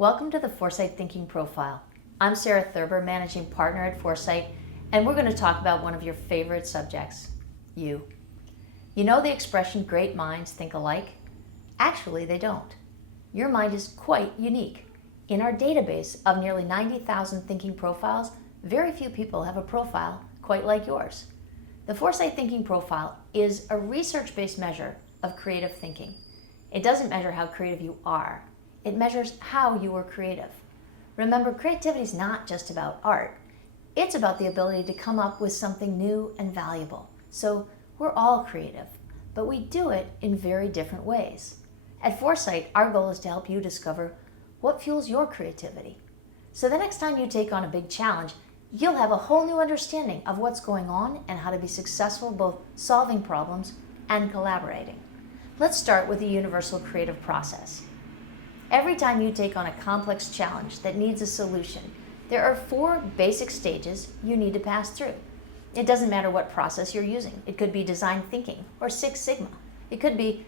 Welcome to the FourSight Thinking Profile. I'm Sara Thurber, Managing Partner at FourSight, and we're going to talk about one of your favorite subjects, you. You know the expression, great minds think alike? Actually, they don't. Your mind is quite unique. In our database of nearly 90,000 thinking profiles, very few people have a profile quite like yours. The FourSight Thinking Profile is a research-based measure of creative thinking. It doesn't measure how creative you are. It measures how you were creative. Remember, creativity is not just about art. It's about the ability to come up with something new and valuable. So we're all creative, but we do it in very different ways. At FourSight, our goal is to help you discover what fuels your creativity. So the next time you take on a big challenge, you'll have a whole new understanding of what's going on and how to be successful both solving problems and collaborating. Let's start with the universal creative process. Every time you take on a complex challenge that needs a solution, there are 4 basic stages you need to pass through. It doesn't matter what process you're using. It could be design thinking or Six Sigma. It could be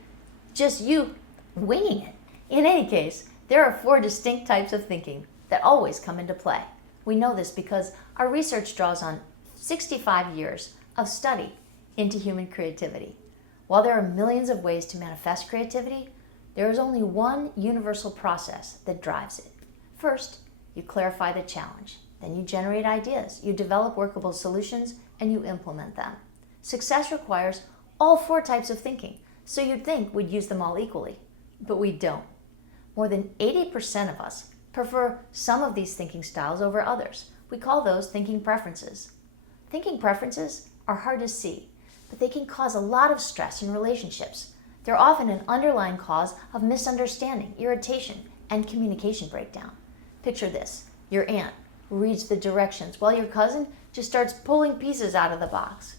just you winging it. In any case, there are 4 distinct types of thinking that always come into play. We know this because our research draws on 65 years of study into human creativity. While there are millions of ways to manifest creativity, there is only one universal process that drives it. First, you clarify the challenge. Then you generate ideas. You develop workable solutions and you implement them. Success requires all 4 types of thinking, so you'd think we'd use them all equally, but we don't. More than 80% of us prefer some of these thinking styles over others. We call those thinking preferences. Thinking preferences are hard to see, but they can cause a lot of stress in relationships. They're often an underlying cause of misunderstanding, irritation, and communication breakdown. Picture this: your aunt reads the directions while your cousin just starts pulling pieces out of the box.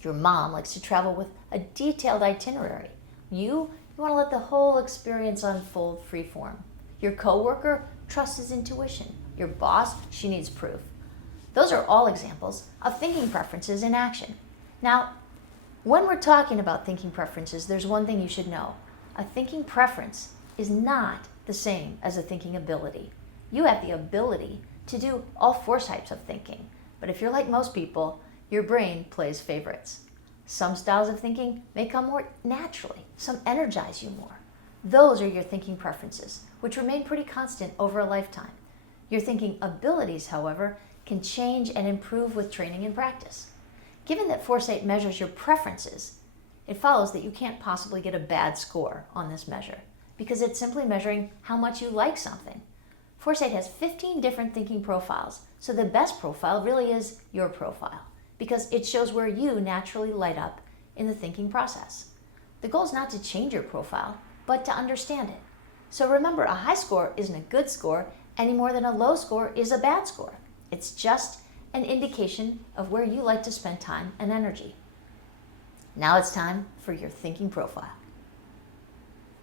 Your mom likes to travel with a detailed itinerary. You want to let the whole experience unfold freeform. Your coworker trusts his intuition. Your boss, she needs proof. Those are all examples of thinking preferences in action. Now, when we're talking about thinking preferences, there's one thing you should know. A thinking preference is not the same as a thinking ability. You have the ability to do all 4 types of thinking, but if you're like most people, your brain plays favorites. Some styles of thinking may come more naturally. Some energize you more. Those are your thinking preferences, which remain pretty constant over a lifetime. Your thinking abilities, however, can change and improve with training and practice. Given that FourSight measures your preferences, it follows that you can't possibly get a bad score on this measure because it's simply measuring how much you like something. FourSight has 15 different thinking profiles, so the best profile really is your profile because it shows where you naturally light up in the thinking process. The goal is not to change your profile, but to understand it. So remember, a high score isn't a good score any more than a low score is a bad score. It's just an indication of where you like to spend time and energy. Now it's time for your thinking profile.